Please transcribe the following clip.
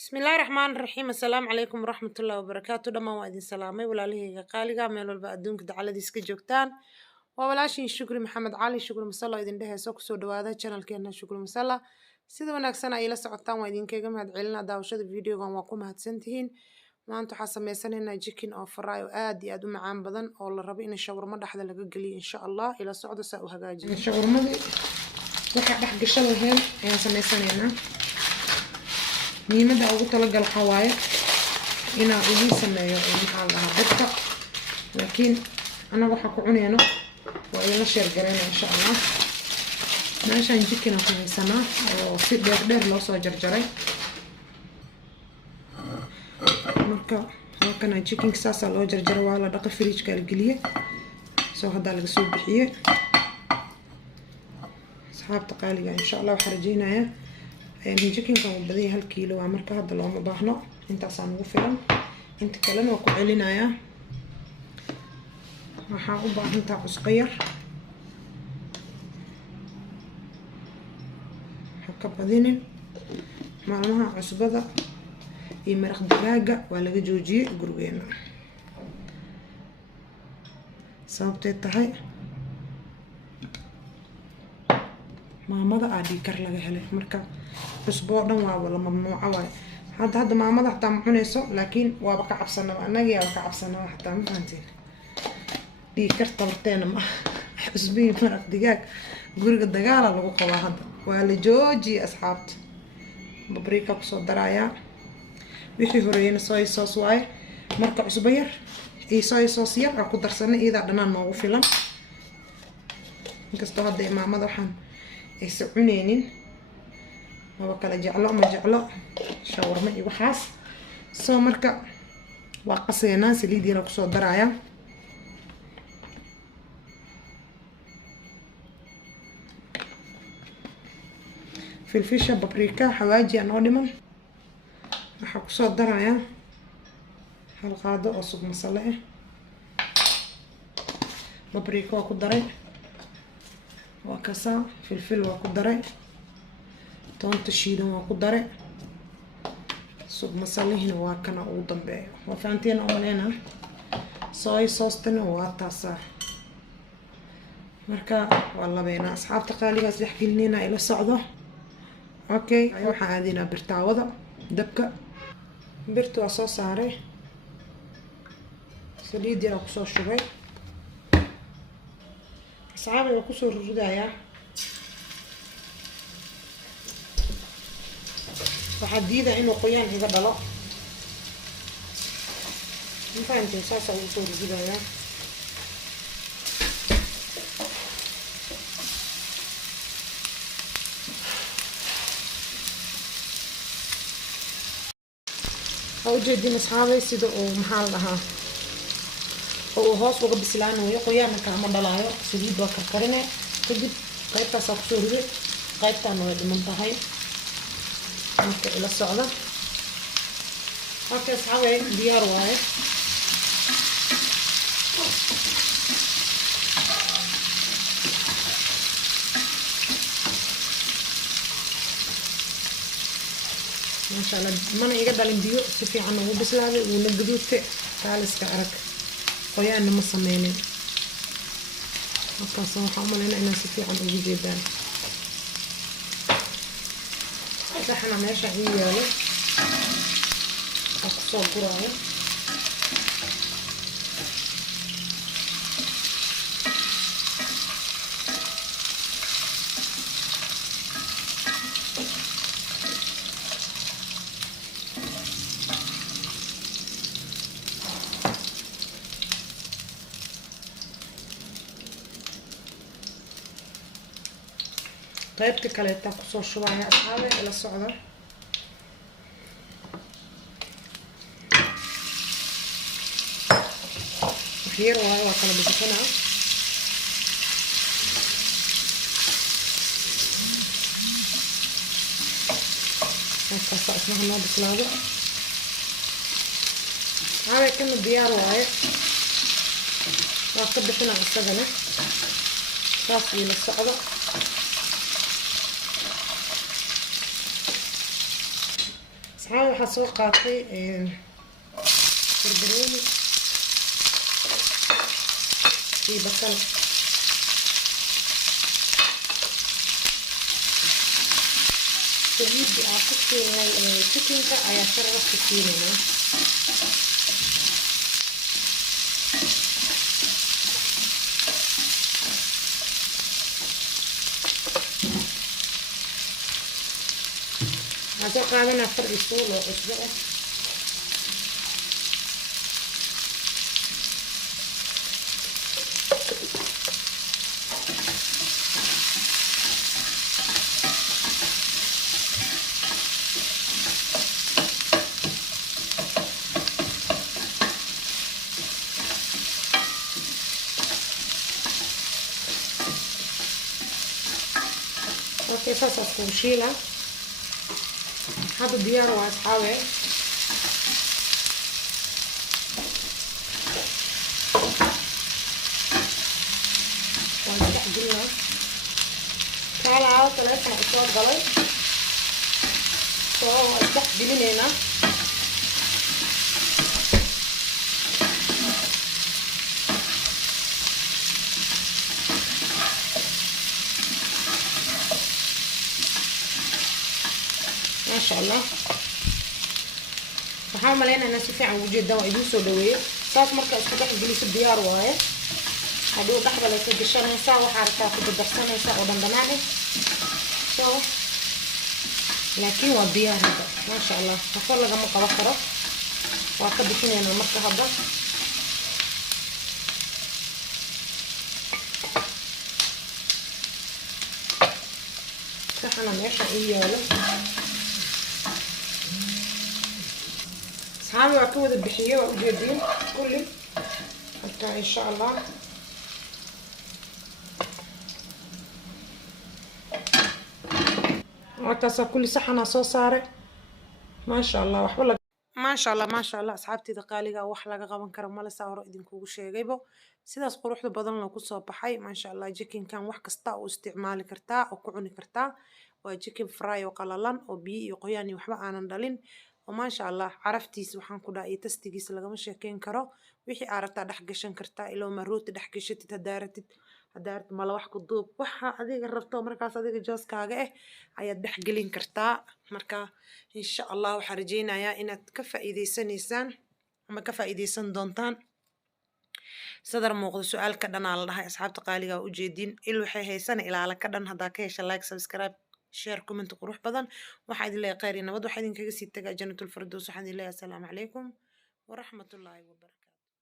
بسم الله الرحمن الرحيم السلام عليكم ورحمة الله وبركاته دما وادين سلامي walaalahayga qaaliga meel walba adduunka dacaladiis ka joogtaan waa walaashin shukri maxamed cali shukri masalla idin dhehayso kusoo dhawaada channelkeena shukri masalla sida wanaagsan ay la socotaan waa idinkaga mahadcelinaa daawashada videogan waa ku mahadsantihiin maanta waxaa sameysanaynaa chicken oo fry oo aad iyo aad u macaan badan oo la rabo in shawarma dhaxda laga geliyo insha Allah ila socdo saa u hagaajiyo shawarmadii waxa dhex gashan lahayn ayaan sameysanaynaa niimada ugu talagal xawaaye inaan ugu sameeyo maxaa la dhahaa dadka laakiin anaga waxa ku cunayno waa ila sheer gareena insha Allah meeshaan chicken aan sameysana oo si dheer loo soo jarjaray marka halkan chicken saasa loo jarjaray waa la dhaqay fridge-ka la geliyay soo hadda laga soo bixiyay asxaabta qaaliga insha Allah waxaan rajeynayaa chicken kan uu badan yahay 1 kiilo waa marka hadda looma baahno intaas aan ugu filan inta kale waa ku celinayaa waxa u baahan tahay cusbo yar ka badinin maalmaha cusbada iyo maraq digaaga waa laga joojiyay gurigeena sababtay tahay maamada dhiikar laga helay marka cusbo dhan waa wala mamnuuca waay hadda maamada xataa ma cunayso laakiin waaba ka cabsanaa anaga yaa ka cabsanaa xataa ma fahanteen dhiikar tabarteena ma cusbiin maraq digaag guriga dagaala lagu qabaa hadda waa la joojiyay asxaabta babriika ku soo daraya wixii horeeyna soy sauce waay marka cusbo yar iyo soy sauce yar ku darsanay iyada dhanaan noogu filan inkastoo hadda maamada waxaan aysan cuneynin waa kala jeclo ma jeclo shawarma iyo waxaas soo marka waa qaseynaa saliid yar ku soo daraya filfisha babriika xawaaji aan oo dhiman waxa ku soo daraya hal qaado oo sug masala ah babriika waa ku daray waa kasa filfil waa ku daray toonta shiidan waa ku daray sug masalihina waa kana ugu dambeeyo waa faanteen oo maleena soy sauce-tana waa taasa marka waa labeena asxaabta qaaligaas dhex gelinayna ila socdo okay waxaan aadinaa birtaawada dabka birtu waa soo saaray saliid yar ku soo shubay asxaabay waa ku soo rurudayaa waxaa diida inuu qoyaan iga dhalo infaanteen saasa ugu soo rurudayaa ujeedin asxaabay sida uu maxaa la dhahaa oo hoos uga bislaanayo qoyaanka kama dhalaayo saliid waa karkarine kadib qaybtaas ku soo riday qaybtaan way dhiman tahay marka ila socda halka asxaabay diyaar waaye ما شاء الله mana iga dhalin biyo si fiican ugu bislaaday uu la gaduudtay taaliska arag qoyaan ma sameeyeen markaas waxaan u maleynaa inay si fiican ugu jeedaan saxna meesha ii yaalo ku soo guraayo qaybta kale ta ku soo shubaya asxaabe ila socda waxyar waa kala bixinaa markaas asnaha noo bislaado هذا كله ديار واي وأكتب بحنا السجنة صافي للصعدة asxaab waxaa soo qaatay barbarooni iyo basal saliidii aan ku shiilnay chicken-ka ayaa sharafka siinayna waxaan soo qaadanaa 4 suul oo cusbo ah اوكي صاصة كوشيلة هذا ديار واصحابي وانفتح قلنا تعال عاود ثلاثة اصوات غلط سواء وانفتح قلنا هنا ما شاء الله waxaan maleynaa inaan si fiican ugu jeedaa waa idin soo dhaweeyay saas marka isku dhex geliso diyaar waaye hadhow dhaxda la ka gashanaysaa waxaa rabtaa ku darsanaysaa oo dhandhanaan ah soo laakiin waa diyaar hadda maasha allah waxba lagama qaban karo waa ka bixinaynaa marka hadda saxana meesha ii yaalo هذا وعكود البحية وجدين كله حتى إن شاء الله وعكاسا كل صحنا صارت ما شاء الله وحولا ما شاء الله ما شاء الله أصحابتي دقالقة وحلقة غابن كرم مالا ساورو إذن كوغو شيغيبو سيداس قروح بدن لو كسو بحي ما شاء الله جيكين كان wax kasta oo isticmaali kartaa oo ku cuni kartaa waa chicken fry oo qalalan oo biyo iyo qoyaan iyo waxba aanan dhalin وما شاء الله عرفتيس وحن كدا يتستجيس لقى مش كين كرو وحي عرفت دح جشن كرتا إلو مروت دح جشت تدارت ملا وح كضوب وح هذيك الربطة مركز هذيك جاز كاجه عيا دح جلين كرتا مركا إن شاء الله وحرجينا يا إن تكفى إذا سنيسان ما كفى إذا سن دونتان صدر موقع سؤال كدنا على الله أصحاب تقالية وجدين إلو حي سنة إلى على كدنا هذا كيش لايك سبسكرايب شير كومنت قروح بدن waxaad ilaa qeyri nabad waxaad idinkaga sii tagaa jannatul firdaws waxaan ilaa assalaamu calaykum wa rahmatullaahi wa barakatuh